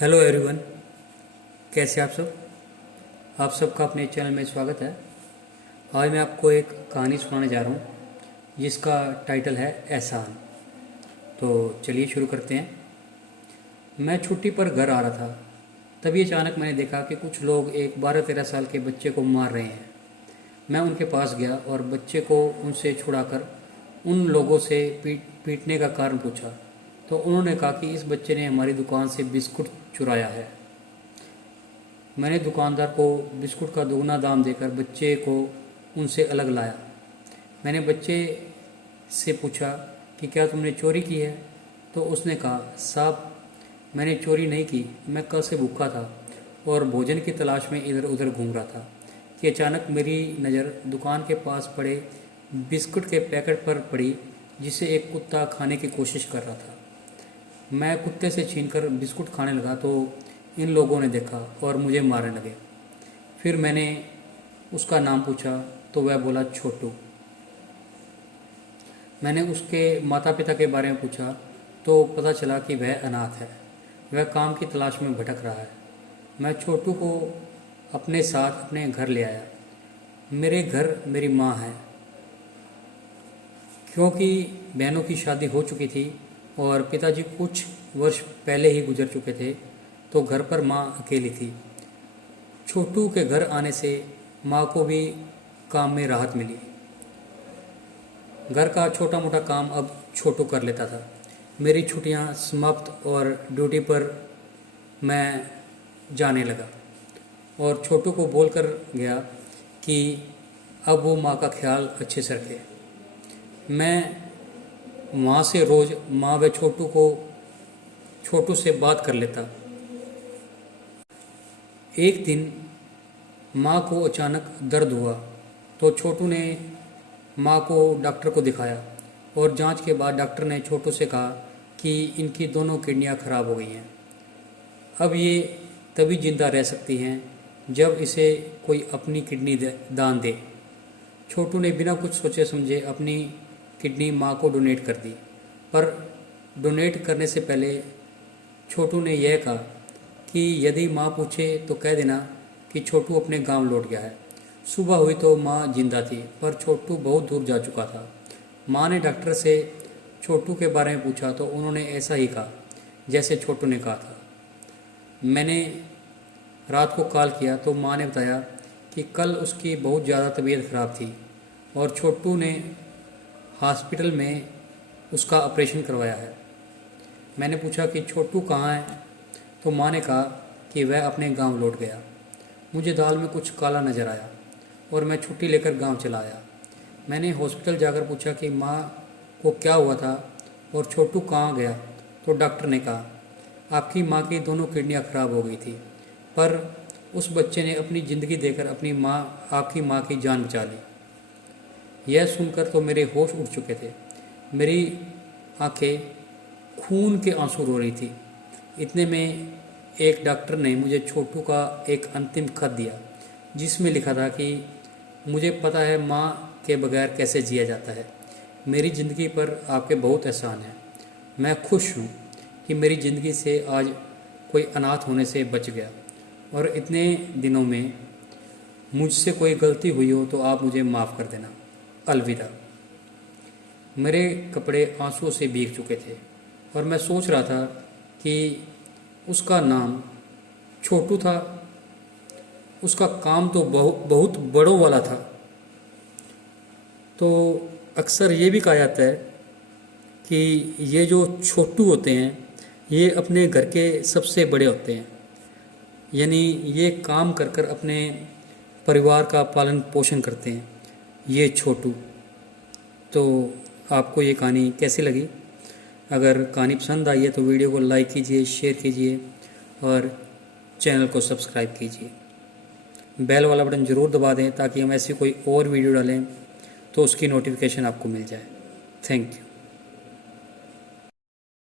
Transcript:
Hello everyone, कैसे आप सब। आप सबका अपने चैनल में स्वागत है। आज मैं आपको एक कहानी सुनाने जा रहा हूँ जिसका टाइटल है एहसान। तो चलिए शुरू करते हैं। मैं छुट्टी पर घर आ रहा था, तभी अचानक मैंने देखा कि कुछ लोग एक 12-13 साल के बच्चे को मार रहे हैं। मैं उनके पास गया और बच्चे को उनसे छुड़ाकर उन लोगों से पीटने का कारण पूछा। तो उन्होंने कहा कि इस बच्चे ने हमारी दुकान से बिस्कुट चुराया है। मैंने दुकानदार को बिस्कुट का दोगुना दाम देकर बच्चे को उनसे अलग लाया। मैंने बच्चे से पूछा कि क्या तुमने चोरी की है। तो उसने कहा, साहब मैंने चोरी नहीं की, मैं कल से भूखा था और भोजन की तलाश में इधर उधर घूम रहा था कि अचानक मेरी नज़र दुकान के पास पड़े बिस्कुट के पैकेट पर पड़ी जिसे एक कुत्ता खाने की कोशिश कर रहा था। मैं कुत्ते से छीनकर बिस्कुट खाने लगा तो इन लोगों ने देखा और मुझे मारने लगे। फिर मैंने उसका नाम पूछा तो वह बोला छोटू। मैंने उसके माता पिता के बारे में पूछा तो पता चला कि वह अनाथ है, वह काम की तलाश में भटक रहा है। मैं छोटू को अपने साथ अपने घर ले आया। मेरे घर मेरी माँ है, क्योंकि बहनों की शादी हो चुकी थी और पिताजी कुछ वर्ष पहले ही गुजर चुके थे, तो घर पर माँ अकेली थी। छोटू के घर आने से माँ को भी काम में राहत मिली। घर का छोटा मोटा काम अब छोटू कर लेता था। मेरी छुट्टियाँ समाप्त और ड्यूटी पर मैं जाने लगा और छोटू को बोलकर गया कि अब वो माँ का ख्याल अच्छे से रखे। मैं वहाँ से रोज़ माँ व छोटू से बात कर लेता। एक दिन माँ को अचानक दर्द हुआ तो छोटू ने माँ को डॉक्टर को दिखाया और जांच के बाद डॉक्टर ने छोटू से कहा कि इनकी दोनों किडनियाँ खराब हो गई हैं। अब ये तभी जिंदा रह सकती हैं जब इसे कोई अपनी किडनी दान दे। छोटू ने बिना कुछ सोचे समझे अपनी किडनी माँ को डोनेट कर दी, पर डोनेट करने से पहले छोटू ने यह कहा कि यदि माँ पूछे तो कह देना कि छोटू अपने गांव लौट गया है। सुबह हुई तो माँ जिंदा थी, पर छोटू बहुत दूर जा चुका था। माँ ने डॉक्टर से छोटू के बारे में पूछा तो उन्होंने ऐसा ही कहा जैसे छोटू ने कहा था। मैंने रात को कॉल किया तो माँ ने बताया कि कल उसकी बहुत ज़्यादा तबीयत ख़राब थी और छोटू ने हॉस्पिटल में उसका ऑपरेशन करवाया है। मैंने पूछा कि छोटू कहाँ है, तो माँ ने कहा कि वह अपने गांव लौट गया। मुझे दाल में कुछ काला नज़र आया और मैं छुट्टी लेकर गांव चला आया। मैंने हॉस्पिटल जाकर पूछा कि माँ को क्या हुआ था और छोटू कहाँ गया, तो डॉक्टर ने कहा आपकी माँ की दोनों किडनियाँ खराब हो गई थी, पर उस बच्चे ने अपनी ज़िंदगी देकर आपकी माँ की जान बचा ली। यह सुनकर तो मेरे होश उड़ चुके थे। मेरी आंखें खून के आंसू रो रही थी। इतने में एक डॉक्टर ने मुझे छोटू का एक अंतिम खत दिया जिसमें लिखा था कि मुझे पता है माँ के बगैर कैसे जिया जाता है। मेरी ज़िंदगी पर आपके बहुत एहसान है। मैं खुश हूँ कि मेरी ज़िंदगी से आज कोई अनाथ होने से बच गया, और इतने दिनों में मुझसे कोई गलती हुई हो तो आप मुझे माफ़ कर देना। अलविदा। मेरे कपड़े आंसुओं से भीग चुके थे और मैं सोच रहा था कि उसका नाम छोटू था। उसका काम तो बहुत बड़ों वाला था। तो अक्सर ये भी कहा जाता है कि ये जो छोटू होते हैं ये अपने घर के सबसे बड़े होते हैं, यानी ये काम कर कर अपने परिवार का पालन पोषण करते हैं, ये छोटू। तो आपको ये कहानी कैसी लगी? अगर कहानी पसंद आई है तो वीडियो को लाइक कीजिए, शेयर कीजिए और चैनल को सब्सक्राइब कीजिए। बेल वाला बटन ज़रूर दबा दें ताकि हम ऐसी कोई और वीडियो डालें तो उसकी नोटिफिकेशन आपको मिल जाए। Thank you.